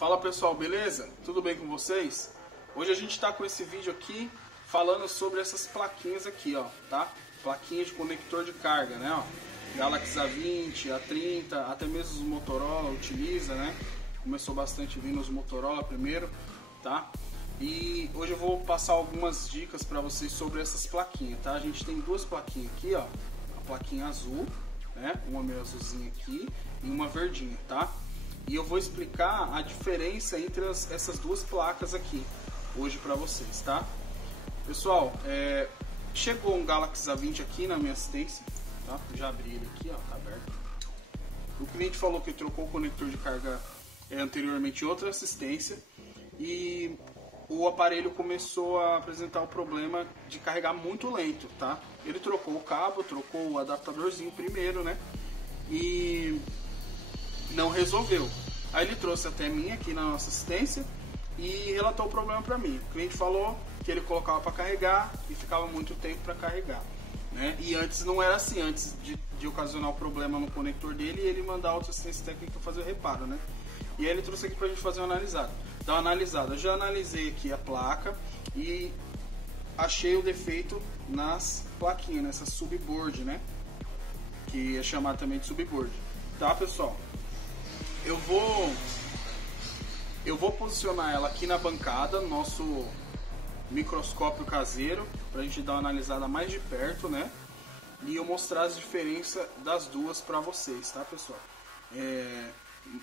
Fala pessoal, beleza? Tudo bem com vocês? Hoje a gente está com esse vídeo aqui falando sobre essas plaquinhas aqui, ó, tá? Plaquinha de conector de carga, né, ó. Galaxy A20, A30, até mesmo os Motorola utiliza, né? Começou bastante vindo os Motorola primeiro, tá? E hoje eu vou passar algumas dicas para vocês sobre essas plaquinhas, tá? A gente tem duas plaquinhas aqui, ó. A plaquinha azul, né? Uma meio azulzinha aqui e uma verdinha, tá? E eu vou explicar a diferença entre essas duas placas aqui hoje para vocês, tá? Pessoal, chegou um Galaxy A20 aqui na minha assistência, tá? Já abri ele aqui, ó, tá aberto. O cliente falou que trocou o conector de carga anteriormente em outra assistência e o aparelho começou a apresentar o problema de carregar muito lento, tá? Ele trocou o cabo, trocou o adaptadorzinho primeiro, né? E não resolveu. Aí ele trouxe até mim aqui na nossa assistência e relatou o problema para mim. O cliente falou que ele colocava para carregar e ficava muito tempo para carregar, né? E antes não era assim, antes de ocasionar o problema no conector dele, ele mandar a outra assistência técnica fazer o reparo, né? E aí ele trouxe aqui pra gente fazer uma analisada. Dar uma analisada. Eu já analisei aqui a placa e achei o defeito nas plaquinhas, nessa subboard, né? Que é chamado também de subboard. Tá, pessoal? Eu vou posicionar ela aqui na bancada, nosso microscópio caseiro, pra gente dar uma analisada mais de perto, né? E eu mostrar as diferenças das duas pra vocês, tá, pessoal?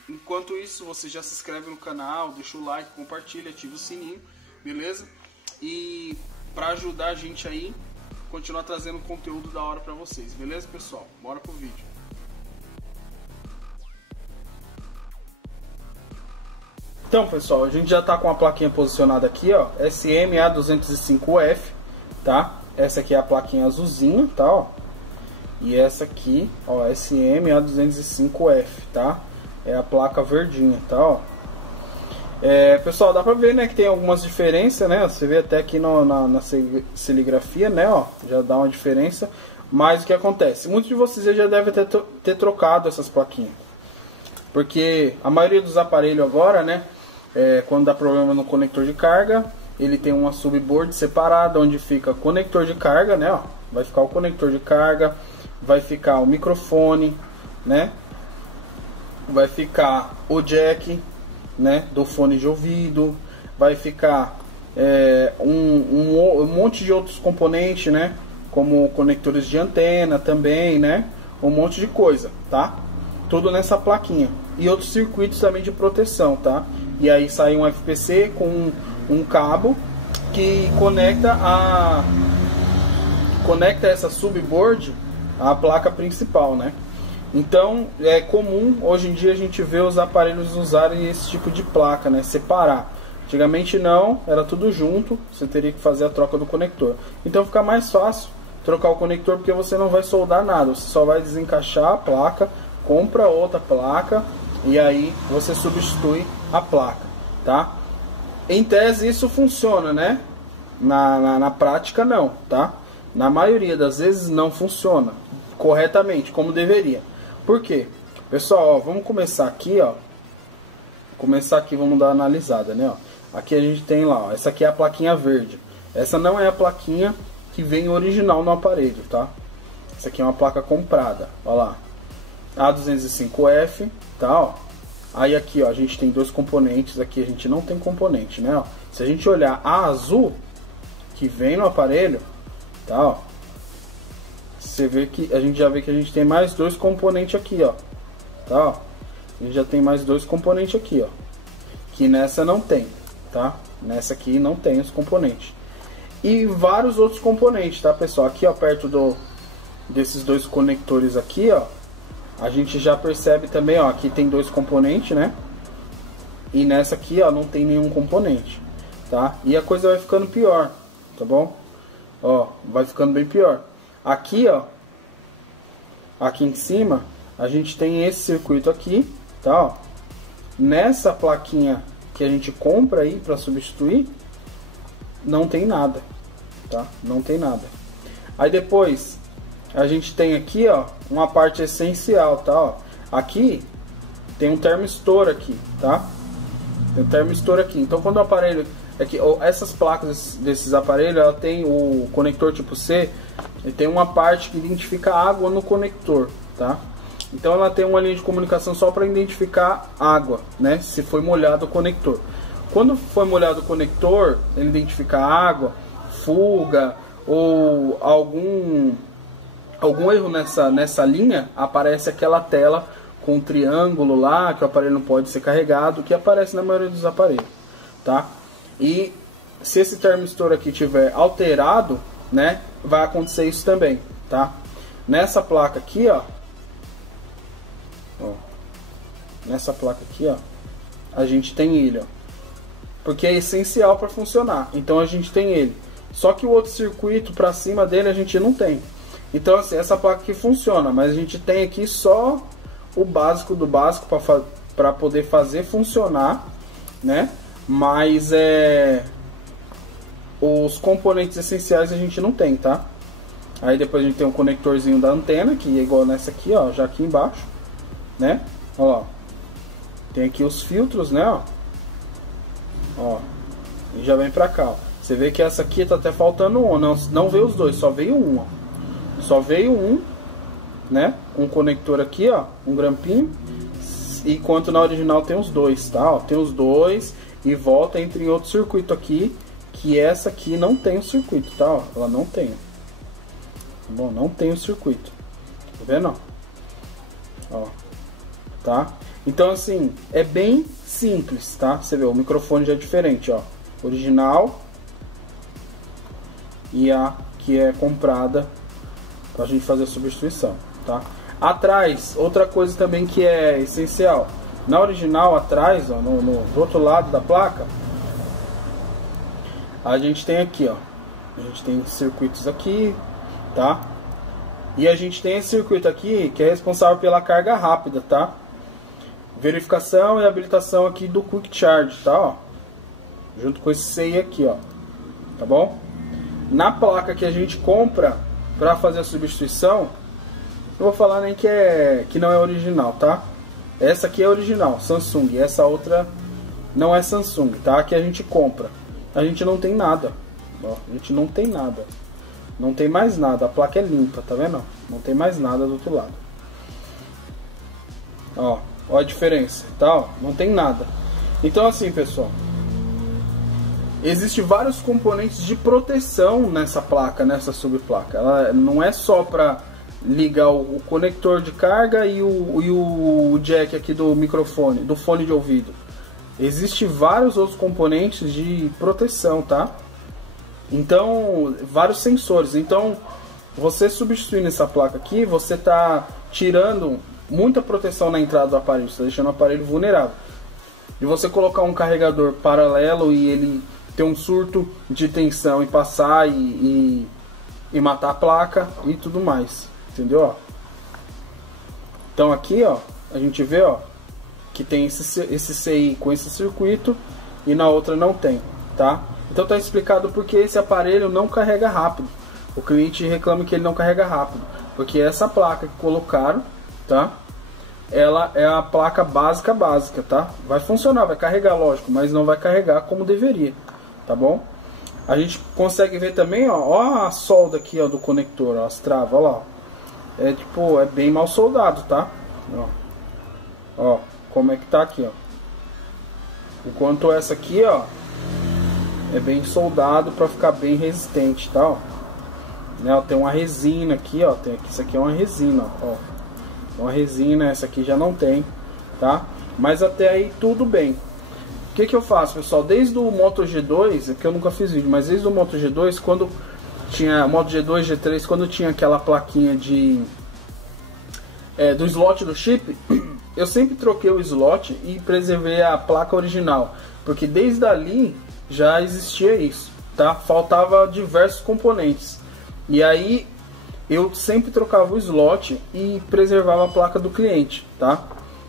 Enquanto isso, você já se inscreve no canal, deixa o like, compartilha, ativa o sininho, beleza? E pra ajudar a gente aí, continuar trazendo conteúdo da hora pra vocês, beleza, pessoal? Bora pro vídeo. Então, pessoal, a gente já tá com a plaquinha posicionada aqui, ó, SMA205F, tá? Essa aqui é a plaquinha azulzinha, tá, ó. E essa aqui, ó, SMA205F, tá? É a placa verdinha, tá, ó. Pessoal, dá pra ver, né, que tem algumas diferenças, né? Você vê até aqui na serigrafia, né, ó, já dá uma diferença. Mas o que acontece? Muitos de vocês já devem ter trocado essas plaquinhas. Porque a maioria dos aparelhos agora, né, quando dá problema no conector de carga, ele tem uma subboard separada, onde fica conector de carga, né, ó. Vai ficar o conector de carga, vai ficar o microfone, né, vai ficar o jack, né, do fone de ouvido, vai ficar um monte de outros componentes, né, como conectores de antena também, né, um monte de coisa, tá? Tudo nessa plaquinha. E outros circuitos também de proteção, tá? E aí sai um FPC com um cabo que conecta essa subboard à placa principal, né? Então é comum hoje em dia a gente ver os aparelhos usarem esse tipo de placa, né? Separar. Antigamente não, era tudo junto, você teria que fazer a troca do conector. Então fica mais fácil trocar o conector porque você não vai soldar nada, você só vai desencaixar a placa, compra outra placa e aí você substitui a placa, tá? Em tese isso funciona, né? Na prática não, tá? Na maioria das vezes não funciona corretamente, como deveria. Por quê? Pessoal, ó, vamos começar aqui, ó. Vamos dar uma analisada, né? Ó. Aqui a gente tem lá, ó, essa aqui é a plaquinha verde. Essa não é a plaquinha que vem original no aparelho, tá? Essa aqui é uma placa comprada, ó lá. A205F, tá, ó. Aí aqui, ó, a gente tem dois componentes, aqui a gente não tem componente, né, ó. Se a gente olhar a azul, que vem no aparelho, tá, ó. Você vê que a gente já vê que a gente tem mais dois componentes aqui, ó. Tá, ó. A gente já tem mais dois componentes aqui, ó. Que nessa não tem, tá? Nessa aqui não tem os componentes. E vários outros componentes, tá, pessoal? Aqui, ó, perto desses dois conectores aqui, ó. A gente já percebe também, ó, aqui tem dois componentes, né? E nessa aqui, ó, não tem nenhum componente, tá? E a coisa vai ficando pior, tá bom? Ó, vai ficando bem pior. Aqui, ó, aqui em cima, a gente tem esse circuito aqui, tá, ó. Nessa plaquinha que a gente compra aí para substituir, não tem nada, tá? Não tem nada. Aí depois a gente tem aqui, ó, uma parte essencial, tá, ó. Aqui tem um termistor aqui, tá? Tem um termistor aqui. Então quando o aparelho... essas placas desses aparelhos, ela tem o conector tipo C, ele tem uma parte que identifica água no conector, tá? Então ela tem uma linha de comunicação só para identificar água, né? Se foi molhado o conector. Quando foi molhado o conector, ele identifica água, fuga ou algum erro nessa linha, aparece aquela tela com um triângulo lá, que o aparelho não pode ser carregado, que aparece na maioria dos aparelhos, tá? E se esse termistor aqui tiver alterado, né, vai acontecer isso também, tá? Nessa placa aqui, ó, nessa placa aqui, ó, a gente tem ele, ó, porque é essencial para funcionar. Então a gente tem ele. Só que o outro circuito para cima dele a gente não tem. Então assim, essa placa aqui funciona, mas a gente tem aqui só o básico do básico para poder fazer funcionar, né? Mas os componentes essenciais a gente não tem, tá? Aí depois a gente tem um conectorzinho da antena, que é igual nessa aqui, ó, já aqui embaixo, né? Ó lá. Tem aqui os filtros, né, ó. E já vem pra cá, ó. Você vê que essa aqui tá até faltando um, não veio os dois, só veio um, ó. Só veio um, né? Um conector aqui, ó, um grampinho. Enquanto na original tem os dois, tá? Ó, tem os dois e volta entre em outro circuito aqui, que essa aqui não tem o circuito, tá? Ó, ela não tem. Bom, não tem o circuito. Tá vendo? Ó, tá? Então assim, é bem simples, tá? Você vê, o microfone já é diferente, ó. Original e a que é comprada pra gente fazer a substituição, tá? Atrás, outra coisa também que é essencial. Na original, atrás, ó, do outro lado da placa, a gente tem aqui, ó. A gente tem circuitos aqui, tá? E a gente tem esse circuito aqui que é responsável pela carga rápida, tá? Verificação e habilitação aqui do Quick Charge, tá? Ó, junto com esse CI aqui, ó. Tá bom? Na placa que a gente compra para fazer a substituição, eu vou falar nem que não é original, tá? Essa aqui é original, Samsung. Essa outra não é Samsung, tá? Que a gente compra. A gente não tem nada. Ó, a gente não tem nada. Não tem mais nada. A placa é limpa, tá vendo? Não tem mais nada do outro lado. Ó, ó a diferença, tá? Ó, não tem nada. Então assim, pessoal, existem vários componentes de proteção nessa placa, nessa subplaca. Ela não é só para ligar o conector de carga e o jack aqui do microfone, do fone de ouvido. Existem vários outros componentes de proteção, tá? Então, vários sensores. Então, você substituindo essa placa aqui, você está tirando muita proteção na entrada do aparelho, você está deixando o aparelho vulnerável. E você colocar um carregador paralelo e ele ter um surto de tensão e passar e matar a placa e tudo mais, entendeu? Então aqui, ó, a gente vê, ó, que tem esse CI com esse circuito e na outra não tem, tá? Então tá explicado porque esse aparelho não carrega rápido. O cliente reclama que ele não carrega rápido, porque essa placa que colocaram, tá? Ela é a placa básica, tá? Vai funcionar, vai carregar, lógico, mas não vai carregar como deveria, tá bom? A gente consegue ver também, ó a solda aqui, ó, do conector, ó, as travas, ó lá. É tipo, é bem mal soldado, tá? Ó, como é que tá aqui, ó. Enquanto essa aqui, ó, é bem soldado para ficar bem resistente, tá? Ó. Né, ó, tem uma resina aqui, ó. Isso aqui é uma resina, ó. Uma resina, essa aqui já não tem, tá? Mas até aí tudo bem. O que eu faço, pessoal? Desde o Moto G2, é que eu nunca fiz vídeo, mas desde o Moto G2, quando tinha Moto G2, G3, quando tinha aquela plaquinha de do slot do chip, eu sempre troquei o slot e preservei a placa original, porque desde ali já existia isso, tá? Faltava diversos componentes. E aí eu sempre trocava o slot e preservava a placa do cliente, tá?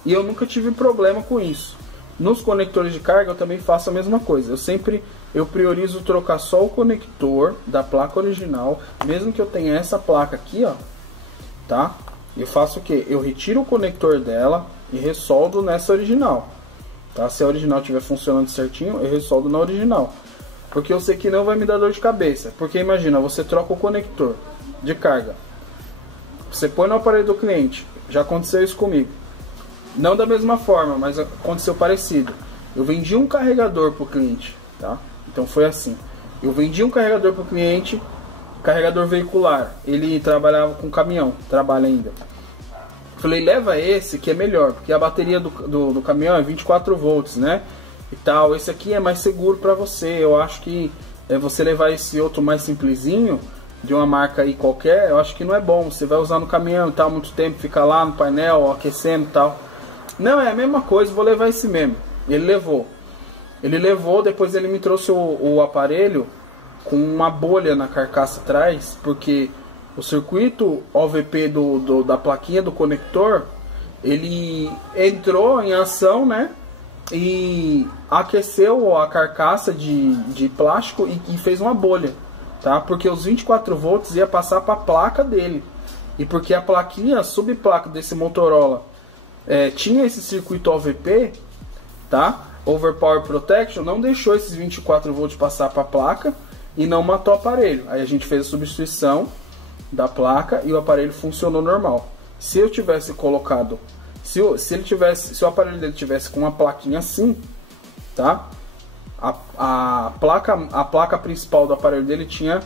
E eu nunca tive problema com isso. Nos conectores de carga eu também faço a mesma coisa. Eu priorizo trocar só o conector da placa original, mesmo que eu tenha essa placa aqui, ó, tá? Eu faço o que? Eu retiro o conector dela e ressoldo nessa original, tá? Se a original estiver funcionando certinho, eu resoldo na original. Porque eu sei que não vai me dar dor de cabeça. Porque imagina, você troca o conector de carga, você põe no aparelho do cliente. Já aconteceu isso comigo. Não da mesma forma, mas aconteceu parecido. Eu vendi um carregador para o cliente, tá? Então foi assim. Eu vendi um carregador para o cliente, carregador veicular. Ele trabalhava com caminhão, trabalha ainda. Falei, leva esse que é melhor, porque a bateria do caminhão é 24 volts, né? E tal, esse aqui é mais seguro para você. Eu acho que você levar esse outro mais simplesinho, de uma marca aí qualquer, eu acho que não é bom. Você vai usar no caminhão e tal, muito tempo, fica lá no painel, aquecendo e tal. Não, é a mesma coisa, vou levar esse mesmo. Ele levou, depois ele me trouxe o aparelho com uma bolha na carcaça atrás, porque o circuito OVP da plaquinha do conector, ele entrou em ação, né? E aqueceu a carcaça de plástico e fez uma bolha, tá? Porque os 24 volts ia passar para a placa dele. E porque a plaquinha, a subplaca desse Motorola, tinha esse circuito OVP, tá? Overpower Protection, não deixou esses 24 volts passar para a placa e não matou o aparelho. Aí a gente fez a substituição da placa e o aparelho funcionou normal. Se eu tivesse colocado, se o aparelho dele tivesse com uma plaquinha assim, tá? A placa principal do aparelho dele tinha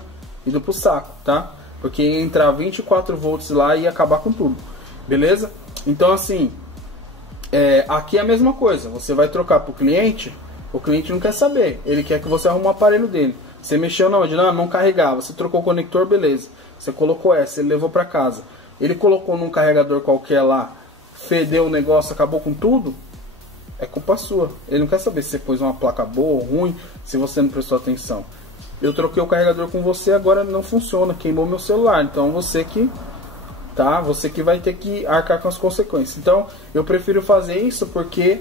ido pro saco, tá? Porque ia entrar 24 volts lá e ia acabar com tudo, beleza? Então assim, aqui é a mesma coisa. Você vai trocar pro cliente, o cliente não quer saber, ele quer que você arrume o aparelho dele. Você mexeu na onde? Não carregava. Você trocou o conector, beleza. Você colocou essa, ele levou pra casa. Ele colocou num carregador qualquer lá, fedeu o negócio, acabou com tudo. É culpa sua. Ele não quer saber se você pôs uma placa boa ou ruim, se você não prestou atenção. Eu troquei o carregador com você, agora não funciona, queimou meu celular. Então você que vai ter que arcar com as consequências. Então eu prefiro fazer isso porque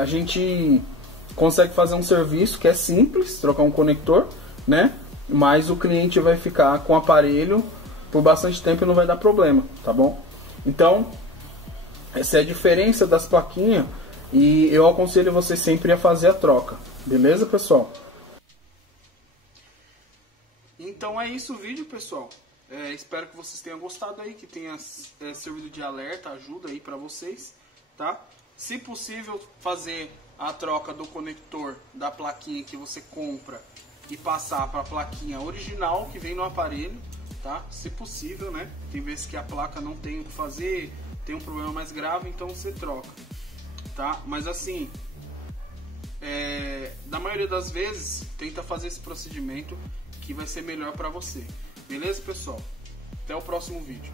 a gente consegue fazer um serviço que é simples, trocar um conector, né? Mas o cliente vai ficar com o aparelho por bastante tempo e não vai dar problema, tá bom? Então, essa é a diferença das plaquinhas e eu aconselho você sempre a fazer a troca, beleza, pessoal? Então é isso o vídeo, pessoal. Espero que vocês tenham gostado aí, que tenha servido de alerta, ajuda aí pra vocês, tá? Se possível, fazer a troca do conector da plaquinha que você compra e passar para a plaquinha original que vem no aparelho, tá? Se possível, né? Tem vezes que a placa não tem o que fazer, tem um problema mais grave, então você troca, tá? Mas assim, na maioria das vezes, tenta fazer esse procedimento que vai ser melhor para você. Beleza, pessoal? Até o próximo vídeo.